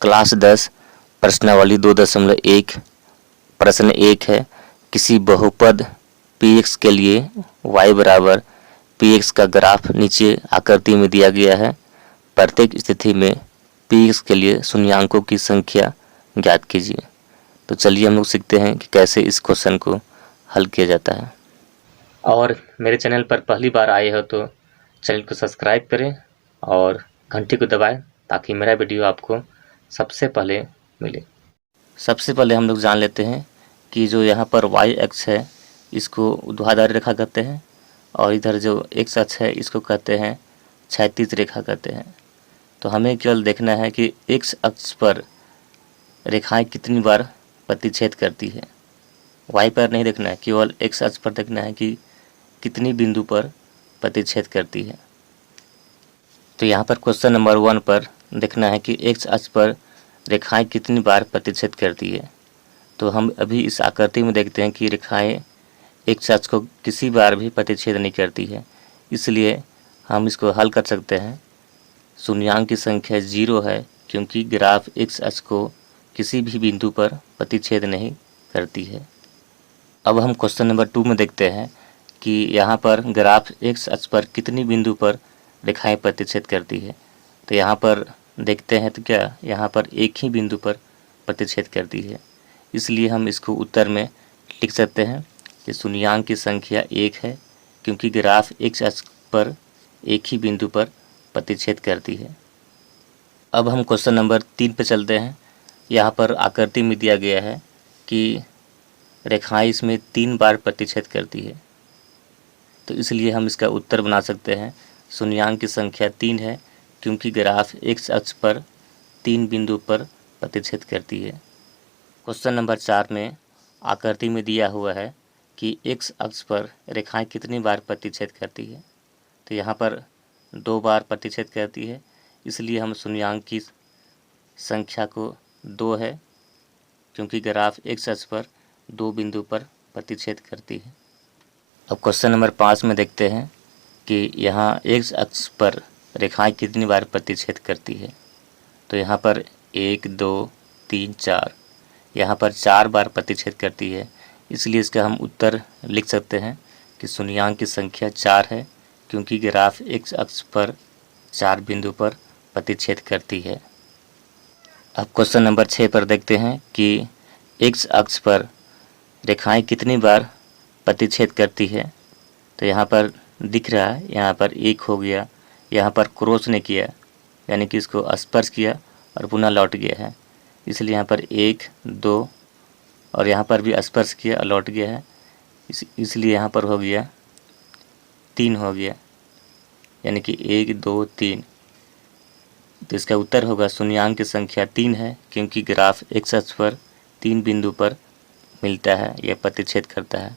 Class 10 प्रश्नावली 2.1 प्रश्न 1 है। किसी बहुपद px के लिए y बराबर px का ग्राफ नीचे आकृति में दिया गया है। प्रत्येक स्थिति में px के लिए शून्यांकों की संख्या ज्ञात कीजिए। तो चलिए हम लोग सीखते हैं कि कैसे इस क्वेश्चन को हल किया जाता है। और मेरे चैनल पर पहली बार आए हो तो चैनल को सब्सक्राइब करें और घंटी को दबाएं ताकि मेरा वीडियो आपको सबसे पहले मिले। सबसे पहले हम लोग जान लेते हैं कि जो यहाँ पर y अक्ष है इसको ऊर्ध्वाधर रेखा कहते हैं और इधर जो x अक्ष है इसको कहते हैं क्षैतिज रेखा कहते हैं। तो हमें केवल देखना है कि x अक्ष पर रेखाएं कितनी बार प्रतिच्छेद करती है। y पर नहीं देखना है, केवल x अक्ष पर देखना है कि कितनी बिंदु पर प्रतिच्छेद करती है। तो यहाँ पर क्वेश्चन नंबर 1 पर देखना है कि x अक्ष पर रेखाएं कितनी बार प्रतिच्छेद करती है। तो हम अभी इस आकृति में देखते हैं कि रेखाएं x अक्ष को किसी बार भी प्रतिच्छेद नहीं करती है, इसलिए हम इसको हल कर सकते हैं। शून्यांक की संख्या 0 है क्योंकि ग्राफ x अक्ष को किसी भी बिंदु पर प्रतिच्छेद नहीं करती है। अब हम क्वेश्चन नंबर 2 में देखते हैं कि यहाँ पर ग्राफ x अक्ष पर कितनी बिंदु पर रेखाएं प्रतिच्छेद करती है। तो यहाँ पर देखते हैं तो क्या यहाँ पर एक ही बिंदु पर प्रतिच्छेद करती है, इसलिए हम इसको उत्तर में लिख सकते हैं कि शून्यांक की संख्या 1 है क्योंकि ग्राफ x अक्ष पर एक ही बिंदु पर प्रतिच्छेद करती है। अब हम क्वेश्चन नंबर 3 पे चलते हैं। यहाँ पर आकृति में दिया गया है कि रेखाएं इसमें 3 बार प्रतिच्छेद करती है, तो इसलिए हम इसका उत्तर बना सकते हैं शून्यांक की संख्या 3 है क्योंकि ग्राफ x अक्ष पर 3 बिंदु पर प्रतिच्छेद करती है। क्वेश्चन नंबर 4 में आकृति में दिया हुआ है कि x अक्ष पर रेखाएं कितनी बार प्रतिच्छेद करती है। तो यहाँ पर 2 बार प्रतिच्छेद करती है, इसलिए हम शून्यांक की संख्या को 2 है क्योंकि ग्राफ x अक्ष पर 2 बिंदु पर प्रतिच्छेद करती है। अब क्वेश्चन नंबर 5 में देखते हैं कि यहाँ x अक्ष पर रेखाएं कितनी बार प्रतिच्छेद करती है। तो यहाँ पर 1 2 3 4 यहाँ पर 4 बार प्रतिच्छेद करती है, इसलिए इसका हम उत्तर लिख सकते हैं कि शून्यांक की संख्या 4 है क्योंकि ग्राफ x अक्ष पर 4 बिंदु पर प्रतिच्छेद करती है। अब क्वेश्चन नंबर 6 पर देखते हैं कि x अक्ष पर रेखाएं कितनी बार प्रतिच्छेद करती है। तो यहाँ पर दिख रहा है, यहाँ पर 1 हो गया, यहाँ पर क्रॉस ने किया यानी कि इसको स्पर्श किया और पुनः लौट गया है, इसलिए यहाँ पर 1 2 और यहाँ पर भी स्पर्श किया और लौट गया है, इसलिए यहाँ पर हो गया 3 हो गया, यानी कि 1 2 3। तो इसका उत्तर होगा शून्यांक की संख्या 3 है क्योंकि ग्राफ x अक्ष पर 3 बिंदु पर मिलता है या प्रतिच्छेद करता है।